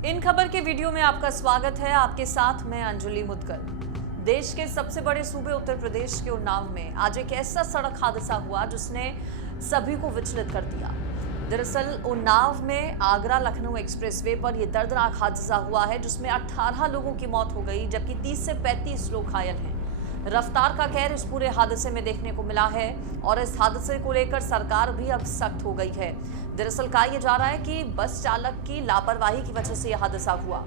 इन खबर के वीडियो में आपका स्वागत है। आपके साथ मैं अंजलि मुदगल। देश के सबसे बड़े सूबे उत्तर प्रदेश के उन्नाव में आज एक ऐसा सड़क हादसा हुआ जिसने सभी को विचलित कर दिया। दरअसल उन्नाव में आगरा लखनऊ एक्सप्रेसवे पर यह दर्दनाक हादसा हुआ है जिसमें 18 लोगों की मौत हो गई, जबकि 30 से 35 लोग घायल हैं। रफ्तार का कहर इस पूरे हादसे में देखने को मिला है और इस हादसे को लेकर सरकार भी अब सख्त हो गई है। दरअसल कहा यह जा रहा है कि बस चालक की लापरवाही की वजह से यह हादसा हुआ।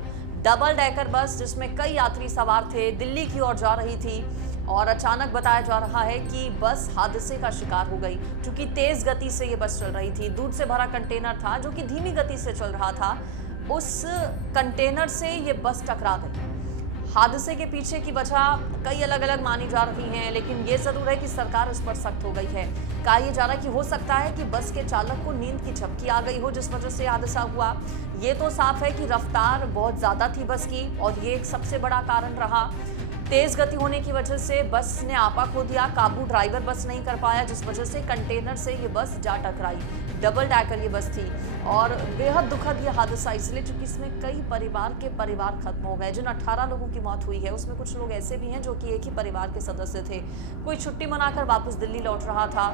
डबल डेकर बस जिसमें कई यात्री सवार थे, दिल्ली की ओर जा रही थी और अचानक बताया जा रहा है कि बस हादसे का शिकार हो गई। चूंकि तेज गति से ये बस चल रही थी, दूध से भरा कंटेनर था जो कि धीमी गति से चल रहा था, उस कंटेनर से ये बस टकरा गई। हादसे के पीछे की वजह कई अलग अलग मानी जा रही हैं, लेकिन ये जरूर है कि सरकार इस पर सख्त हो गई है। कहा यह जा रहा है कि हो सकता है कि बस के चालक को नींद की झपकी आ गई हो जिस वजह से हादसा हुआ। ये तो साफ है कि रफ्तार बहुत ज्यादा थी बस की और ये एक सबसे बड़ा कारण रहा। तेज गति होने की वजह से बस ने आपा खो दिया, काबू ड्राइवर बस नहीं कर पाया जिस वजह से कंटेनर से ये बस जा टकराई। डबल डेकर ये बस थी और बेहद दुखद ये हादसा इसलिए क्योंकि इसमें कई परिवार खत्म हो गए। जिन 18 लोगों की मौत हुई है उसमें कुछ लोग ऐसे भी हैं जो कि एक ही परिवार के सदस्य थे। कोई छुट्टी मनाकर वापस दिल्ली लौट रहा था,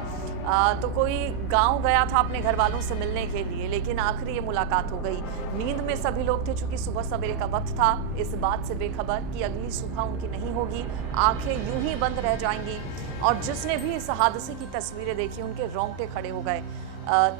तो कोई गांव गया था अपने घर वालों से मिलने के लिए, लेकिन आखिर ये मुलाकात हो गई। नींद में सभी लोग थे चूंकि सुबह सवेरे का वक्त था, इस बात से बेखबर कि अगली सुबह उनकी नहीं होगी, आंखें यूं ही बंद रह जाएंगी। और जिसने भी इस हादसे की तस्वीरें देखी उनके रोंगटे खड़े हो गए।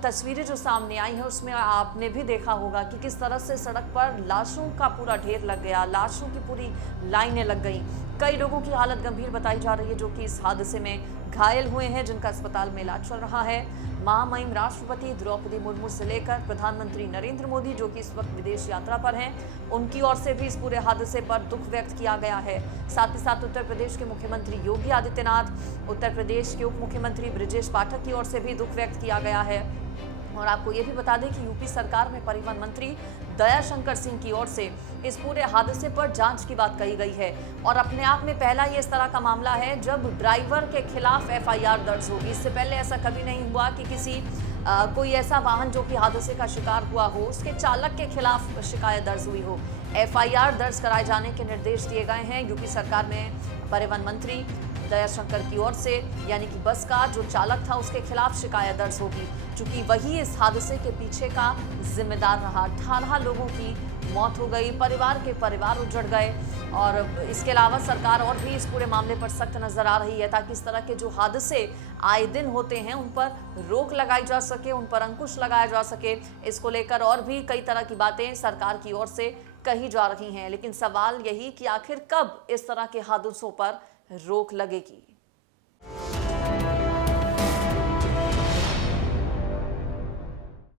तस्वीरें जो सामने आई हैं उसमें आपने भी देखा होगा कि किस तरह से सड़क पर लाशों का पूरा ढेर लग गया, लाशों की पूरी लाइनें लग गई। कई लोगों की हालत गंभीर बताई जा रही है जो कि इस हादसे में घायल हुए हैं, जिनका अस्पताल में इलाज चल रहा है। महामहिम राष्ट्रपति द्रौपदी मुर्मू से लेकर प्रधानमंत्री नरेंद्र मोदी जो कि इस वक्त विदेश यात्रा पर हैं, उनकी ओर से भी इस पूरे हादसे पर दुख व्यक्त किया गया है। साथ ही साथ उत्तर प्रदेश के मुख्यमंत्री योगी आदित्यनाथ, उत्तर प्रदेश के उप मुख्यमंत्री ब्रिजेश पाठक की ओर से भी दुख व्यक्त किया गया है। और आपको ये भी बता दें कि यूपी सरकार में परिवहन मंत्री दयाशंकर सिंह की ओर से इस पूरे हादसे पर जांच की बात कही गई है और अपने आप में पहला ये इस तरह का मामला है जब ड्राइवर के खिलाफ एफआईआर दर्ज होगी। इससे पहले ऐसा कभी नहीं हुआ कि किसी कोई ऐसा वाहन जो कि हादसे का शिकार हुआ हो उसके चालक के खिलाफ शिकायत दर्ज हुई हो। एफआईआर दर्ज कराए जाने के निर्देश दिए गए हैं यूपी सरकार में परिवहन मंत्री दयाशंकर की ओर से, यानी कि बस का जो चालक था उसके खिलाफ शिकायत दर्ज होगी क्योंकि वही इस हादसे के पीछे का जिम्मेदार रहा। 18 लोगों की मौत हो गई, परिवार उजड़ गए और इसके अलावा सरकार और भी इस पूरे मामले पर सख्त नजर आ रही है ताकि इस तरह के जो हादसे आए दिन होते हैं उन पर रोक लगाई जा सके, उन पर अंकुश लगाया जा सके। इसको लेकर और भी कई तरह की बातें सरकार की ओर से कही जा रही हैं, लेकिन सवाल यही कि आखिर कब इस तरह के हादसों पर रोक लगेगी।